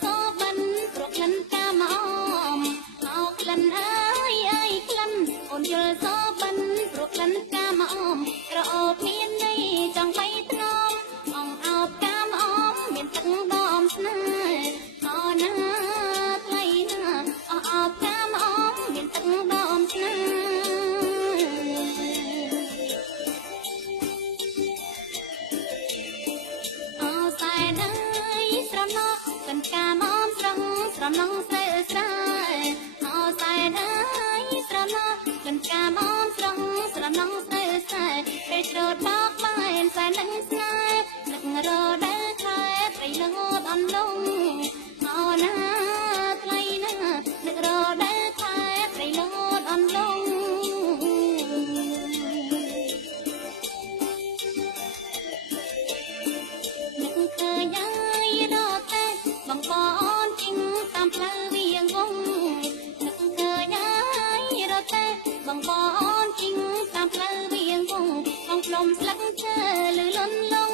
សបិនប្រក្លិនកាមអមអោក្លិនអើយក្លិនអូនយល់សបិនប្រក្លិនកាមអមក្រអូបមានន័យចង់បីថ្នមអងអោបកាមអមមានទឹកដមស្នេហ៍អណាថ្លៃណាអោបកាមអមមានទឹកដមស្នេហ៍កណ្កាមអមស្រងស្រណងស្រើស្រើអោសែនអើយស្រណោះកណ្កាមអមស្រងស្រណងស្រើស្រើពេលច្រូតបោកបែនសែននឹងស្នេហ៍នឹករដើខែព្រៃលងអនលងអោណាថ្លៃណានឹករដើខែព្រៃលងអនលងនឹកឃើញបងប្អូនជីងតាមផ្លូវវាងវងនឹកឃើញហើយរត់តែបងប្អូនជីងតាមផ្លូវវាងវងបងផ្លុំស្លឹកឈើលឺលន់លង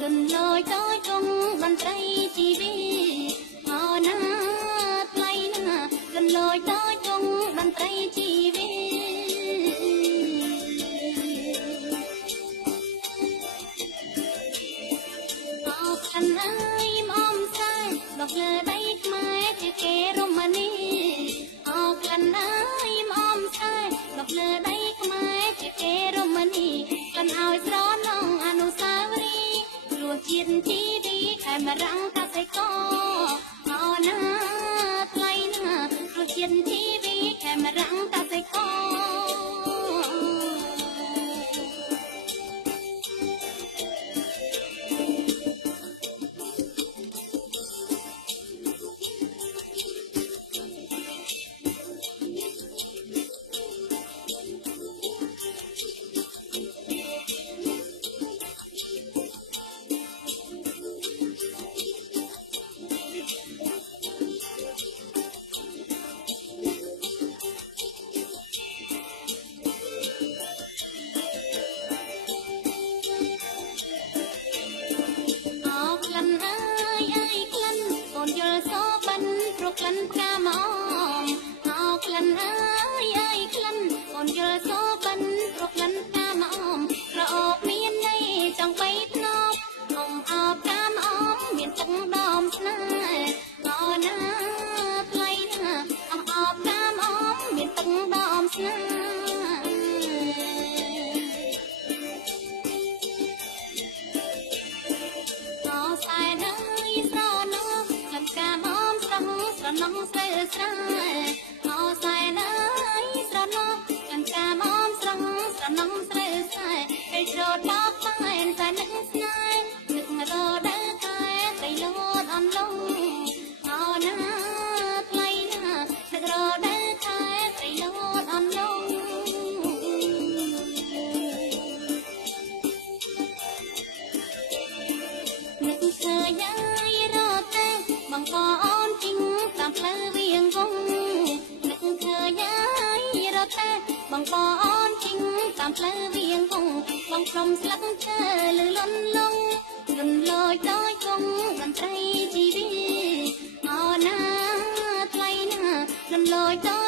លន់លយតូចគង់បន្ត្រីជីវីអូណាថ្លៃណាលន់លយតូចគង់បន្ត្រីជីវីអោខណ្ឌអើយមកដកលើដៃខ្មែរជាគេរមនីអោក្លិនអើយមកស្អាតដកលើដៃខ្មែរជាគេរមនីក្លិនឲ្យស្រនងអនុស្សាវរីយ៍រសជាតិជីវីខេមរាំងកសិករអូណាថ្លៃណារសជាតិជីវីខេមរាំងកសិករក្លិនកាមអមអោក្លិនអើយក្លិនអូនយល់សបិនប្រក្លិនកាមអមក្រអូបមានន័យចង់បីថ្នមអងអោបកាមអមមានទឹកដមស្នេហ៍អូណាថ្លៃណាអងអោបកាមអមមានទឹកដមស្នេហ៍អោសែនអើយស្រណោះក្លិនកាមអមស្រណងស្រើស្រើអោសែនអើយស្រណោះកណ្កាមអមស្រងស្រណងស្រើស្រើពេលច្រូតបោកបែនសែននឹងស្នេហ៍នឹករដើខែព្រៃលងអនលងអូណាថ្លៃណានឹករដើខែព្រៃលងអនលងនឹកឃើញហើយរត់តែបងប្អូនជីងតាមផ្លូវវាងវងនឹកឃើញហើយរត់តែបងប្អូនជីងតាមផ្លូវវាងវងបងផ្លុំស្លឹកឈើលឺលន់លងលន់លយតូចគង់បន្ត្រីជីវីអូណាថ្លៃណាលន់លយតូច